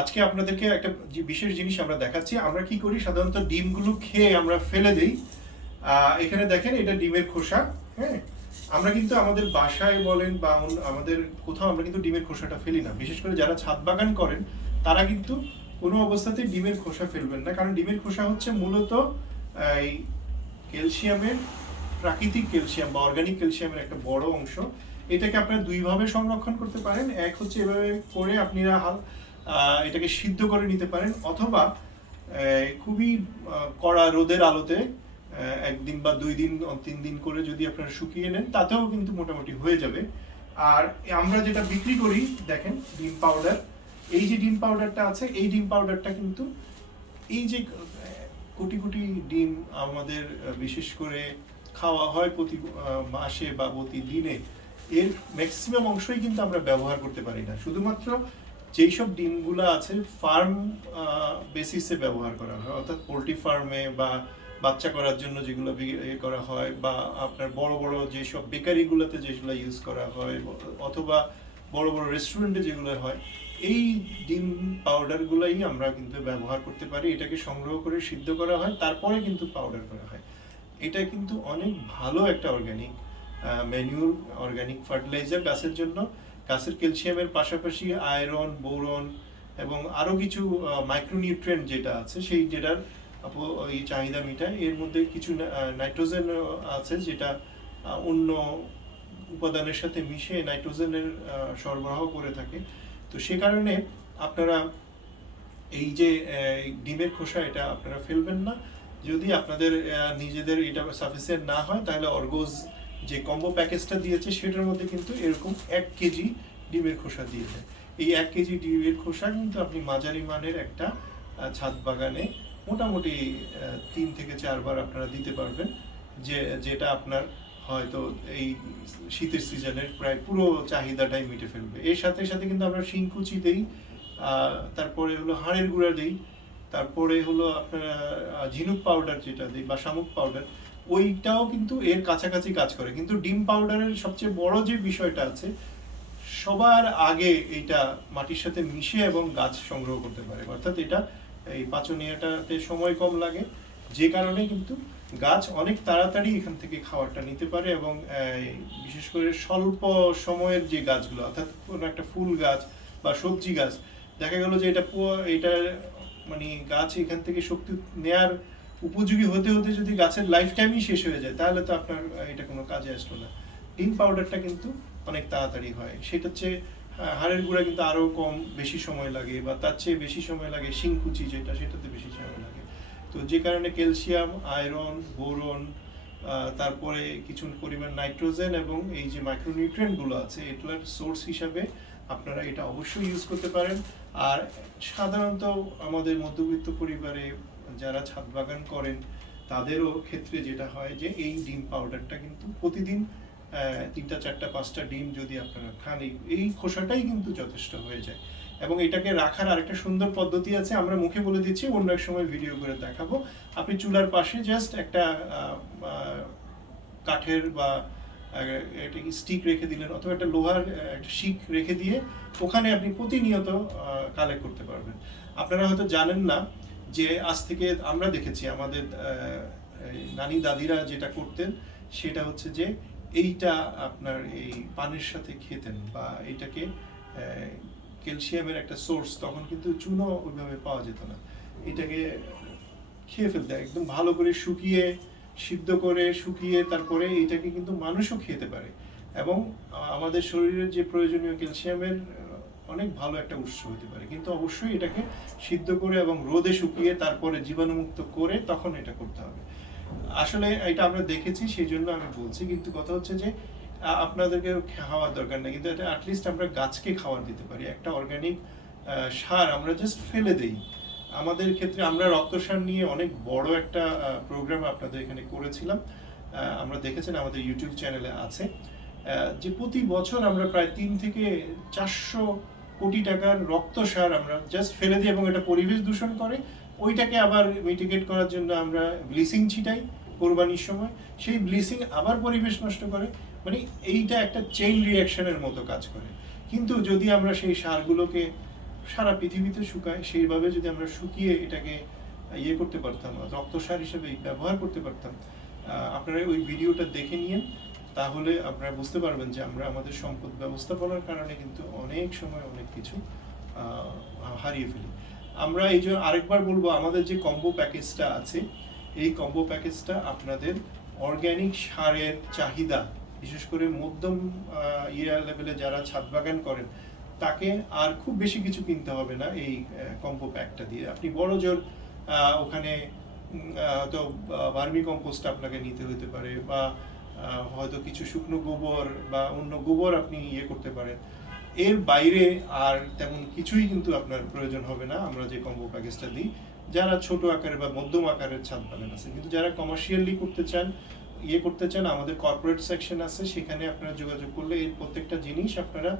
আজকে আপনাদেরকে একটা বিশেষ জিনিস আমরা দেখাচ্ছি, আমরা কি করি? সাধারণত ডিমগুলো খেয়ে আমরা ফেলে দিই। এখানে দেখেন, এটা ডিমের খোসা হ্যাঁ? আমরা কিন্তু আমাদের বাসায় বলেন বা আমাদের কোথাও আমরা কিন্তু ডিমের খোসাটা ফেলি না। বিশেষ করে যারা ছাদ বাগান করেন, তারা কিন্তু কোনো অবস্থাতেই ডিমের খোসা ফেলবেন না। কারণ ডিমের খোসা হচ্ছে মূলত এই ক্যালসিয়ামের, প্রাকৃতিক ক্যালসিয়াম বা অর্গানিক ক্যালসিয়ামের একটা বড় অংশ। এটাকে আপনারা দুইভাবে সংরক্ষণ করতে পারেন। এক হচ্ছে এভাবে করে আপনারা এটাকে সিদ্ধ করে নিতে পারেন অথবা খুবই কড়া রোদের আলোতে একদিন বা দুই দিন তিন দিন করে যদি আপনারা শুকিয়ে নেন, তাতেও কিন্তু মোটামুটি হয়ে যাবে। আর আমরা যেটা বিক্রি করি, দেখেন, ডিম পাউডার। এই যে ডিম পাউডারটা আছে, এই ডিম পাউডারটা কিন্তু, এই যে কোটি কোটি ডিম আমাদের বিশেষ করে খাওয়া হয় প্রতি মাসে বা প্রতি দিনে এর ম্যাক্সিমাম অংশই কিন্তু আমরা ব্যবহার করতে পারি না। শুধুমাত্র যেই সব ডিমগুলো আছে, ফার্ম বেসিসে ব্যবহার করা হয়। অর্থাৎ পোলট্রি ফার্মে বা বাচ্চা করার জন্য যেগুলো ইয়ে করা হয় বা আপনার বড় বড় যেসব বেকারিগুলোতে যেগুলো ইউজ করা হয়, অথবা বড় বড় রেস্টুরেন্টে যেগুলো হয়, এই ডিম পাউডারগুলোই আমরা কিন্তু ব্যবহার করতে পারি। এটাকে সংগ্রহ করে সিদ্ধ করা হয়, তারপরে কিন্তু পাউডার করা হয়। এটা কিন্তু অনেক ভালো একটা অর্গানিক ম্যানিউর অর্গানিক ফার্টিলাইজার গাছের জন্য। গাছের ক্যালসিয়ামের পাশাপাশি আয়রন, বোরন এবং আরও কিছু মাইক্রোনিউট্রিয়েন্ট যেটা আছে, সেই যেটার এই চাহিদা মিটায়। এর মধ্যে কিছু নাইট্রোজেন আছে যেটা অন্য উপাদানের সাথে মিশে নাইট্রোজেনের সরবরাহ করে থাকে। তো সে কারণে আপনারা এই যে ডিমের খোসা, এটা আপনারা ফেলবেন না। যদি আপনাদের নিজেদের এটা সাফিসিয়েন্ট না হয়, তাহলে অর্গোজ যে কম্বো প্যাকেজটা দিয়েছে, সেটার মধ্যে কিন্তু এরকম এক কেজি ডিমের খোসা দিয়ে দেয়। এই এক কেজি ডিমের খোসা কিন্তু আপনি মাঝারি মানের একটা ছাদ বাগানে মোটামুটি তিন থেকে চারবার আপনারা দিতে পারবেন। যে, যেটা আপনার হয়তো এই শীতের সিজনের প্রায় পুরো চাহিদাটাই মিটে ফেলবে। এর সাথে সাথে কিন্তু আমরা শিংকুচি দেই তারপরে হলো হাড়ের গুঁড়া দিই। তারপরে হলো আপনার ঝিনুক পাউডার যেটা দিই বা শামুক পাউডার ওইটাও কিন্তু এর কাছাকাছি কাজ করে। কিন্তু ডিম পাউডারের সবচেয়ে বড় যে বিষয়টা আছে, সবার আগে এইটা মাটির সাথে মিশে এবং গাছ সংগ্রহ করতে পারে। অর্থাৎ এটা এই পাচনীয়টাতে সময় কম লাগে। যে কারণে কিন্তু গাছ অনেক তাড়াতাড়ি এখান থেকে খাবারটা নিতে পারে এবং বিশেষ করে স্বল্প সময়ের যে গাছগুলো, অর্থাৎ কোনো একটা ফুল গাছ বা সবজি গাছ, দেখা গেল যে এটা এটা মানে গাছ এখান থেকে শক্তি নেয়ার উপযোগী হতে হতে যদি গাছের লাইফ টাইমই শেষ হয়ে যায়, তাহলে তো আপনার এটা কোনো কাজে আসলো না। ডিম পাউডারটা কিন্তু অনেক তাড়াতাড়ি হয়। সেটা হচ্ছে হাড়ের গুঁড়া কিন্তু আরও কম বেশি সময় লাগে বা তার চেয়ে বেশি সময় লাগে শিংকুচি যেটা, সেটাতে বেশি সময় লাগে। তো যে কারণে ক্যালসিয়াম, আয়রন, বোরন তারপরে কিছু পরিমাণ নাইট্রোজেন এবং এই যে মাইক্রোনিউট্রিয়েন্টগুলো আছে, এগুলোর সোর্স হিসাবে আপনারা এটা অবশ্যই ইউজ করতে পারেন। আর সাধারণত আমাদের মধ্যবিত্ত পরিবারে যারা ছাদ বাগান করেন, তাদেরও ক্ষেত্রে যেটা হয় যে এই ডিম পাউডারটা কিন্তু প্রতিদিন তিনটা, চারটা, পাঁচটা ডিম যদি আপনারা খান, এই- খোসাটাই কিন্তু যথেষ্ট হয়ে যায়। এবং এটাকে রাখার আরেকটা সুন্দর পদ্ধতি আছে, আমরা মুখে বলে দিচ্ছি, অন্য এক সময় ভিডিও করে দেখাবো। আপনি চুলার পাশে জাস্ট একটা কাঠের বা একটা স্টিক রেখে দিলেন অথবা একটা লোহার একটা শিক রেখে দিয়ে ওখানে আপনি প্রতিনিয়ত কালেক্ট করতে পারবেন। আপনারা হয়তো জানেন না যে আজ থেকে আমরা দেখেছি আমাদের নানি দাদিরা যেটা করতেন সেটা হচ্ছে যে এইটা আপনার এই পানির সাথে খেতেন বা এইটাকে ক্যালসিয়ামের একটা সোর্স, তখন কিন্তু চুনো ওইভাবে পাওয়া যেত না। এটাকে খেয়ে ফেলতে, একদম ভালো করে শুকিয়ে সিদ্ধ করে শুকিয়ে তারপরে এটাকে কিন্তু মানুষও খেতে পারে। এবং আমাদের শরীরের যে প্রয়োজনীয় ক্যালসিয়ামের অনেক ভালো একটা উৎস হতে পারে। কিন্তু অবশ্যই এটাকে সিদ্ধ করে এবং রোদে শুকিয়ে তারপরে জীবাণুমুক্ত করে তখন এটা করতে হবে। আসলে এটা আমরা দেখেছি, সেই জন্য আমি বলছি, কিন্তু কথা হচ্ছে যে আপনাদেরকে খাওয়ার দরকার নেই। কিন্তু এটা অ্যাটলিস্ট আমরা গাছকে খাওয়ার দিতে পারি। একটা অর্গানিক সার আমরা জাস্ট ফেলে দেই। আমাদের ক্ষেত্রে আমরা রক্তসার নিয়ে অনেক বড় একটা প্রোগ্রাম আপনাদের এখানে করেছিলাম। আমরা দেখেছেন আমাদের ইউটিউব চ্যানেলে আছে। যে প্রতি বছর আমরা প্রায় তিন থেকে চারশো কোটি টাকার রক্ত সার আমরা জাস্ট ফেলে দিই এবং এটা পরিবেশ দূষণ করে। ওইটাকে আবার মিটিগেট করার জন্য আমরা ব্লিচিং ছিটাই কোরবানির সময়। সেই ব্লিচিং আবার পরিবেশ নষ্ট করে। মানে এইটা একটা চেইন রিয়াকশনের মতো কাজ করে। কিন্তু যদি আমরা সেই সারগুলোকে সারা পৃথিবীতে শুকায় সেইভাবে যদি আমরা শুকিয়ে এটাকে ইয়ে করতে পারতাম রক্তসার হিসেবে ব্যবহার করতে পারতাম আপনারা ওই ভিডিওটা দেখে নিন তাহলে আপনারা বুঝতে পারবেন যে আমরা আমাদের সম্পদ ব্যবস্থাপনার কারণে কিন্তু অনেক সময় অনেক কিছু হারিয়ে ফেলি। আমরা এই জন্য আরেকবার বলব আমাদের যে কম্বো প্যাকেজটা আছে এই কম্বো প্যাকেজটা আপনাদের অর্গানিক সারের চাহিদা বিশেষ করে মধ্যম আহ, ইয়ে লেভেলে যারা ছাদ বাগান করেন তাকে আর খুব বেশি কিছু কিনতে হবে না এই কম্বো প্যাকটা দিয়ে। আপনি বড় জোর ওখানে তো ভার্মি কম্পোস্ট আপনাকে নিতে হতে পারে বা হয়তো কিছু শুকনো গোবর বা অন্য গোবর আপনি ইয়ে করতে পারেন। এর বাইরে আর তেমন কিছুই কিন্তু আপনার প্রয়োজন হবে না। আমরা যে কম্বো প্যাকেজটা দিই, যারা ছোট আকারের বা মধ্যম আকারের ছাদ বাগান আছে, কিন্তু যারা কমার্শিয়ালি করতে চান ইয়ে করতে চান, আমাদের কর্পোরেট সেকশন আছে, সেখানে আপনারা যোগাযোগ করলে এর প্রত্যেকটা জিনিস আপনারা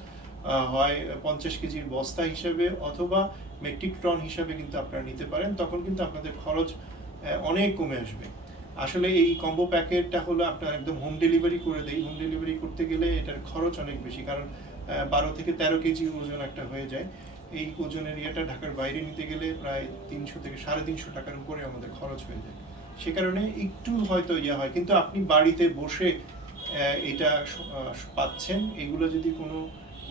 হয় পঞ্চাশ কেজির বস্তা হিসেবে অথবা মেট্রিক টন হিসাবে কিন্তু আপনারা নিতে পারেন, তখন কিন্তু আপনাদের খরচ অনেক কমে আসবে। আসলে এই কম্বো প্যাকেটটা হলো আপনার একদম হোম ডেলিভারি করে দেই হোম ডেলিভারি করতে গেলে এটার খরচ অনেক বেশি, কারণ বারো থেকে তেরো কেজি ওজন একটা হয়ে যায়। এই ওজনের ইয়েটা ঢাকার বাইরে নিতে গেলে প্রায় তিনশো থেকে সাড়ে তিনশো টাকার উপরে আমাদের খরচ হয়ে যায়। সে কারণে একটু হয়তো ইয়ে হয়, কিন্তু আপনি বাড়িতে বসে এটা পাচ্ছেন। এগুলো যদি কোনো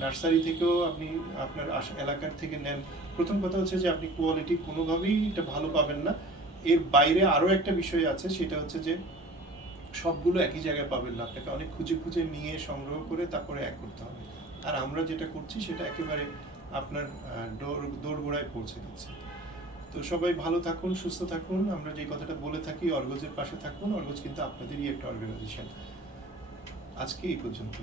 নার্সারি থেকেও আপনি আপনার এলাকার থেকে নেন। প্রথম কথা হচ্ছে যে আপনি কোয়ালিটি কোনোভাবেই এটা ভালো পাবেন না। এর বাইরে আরও একটা বিষয় আছে, সেটা হচ্ছে যে সবগুলো একই জায়গায় পাবেন না। আপনাকে অনেক খুঁজে খুঁজে নিয়ে সংগ্রহ করে তারপরে এক করতে হবে। আর আমরা যেটা করছি, সেটা একেবারে আপনার ডোর, দোরগোড়ায় পৌঁছে দিচ্ছে। তো সবাই ভালো থাকুন, সুস্থ থাকুন। আমরা যে কথাটা বলে থাকি, অর্গজের পাশে থাকুন। অর্গজ কিন্তু আপনাদেরই একটা অর্গানাইজেশন আজকে এই পর্যন্ত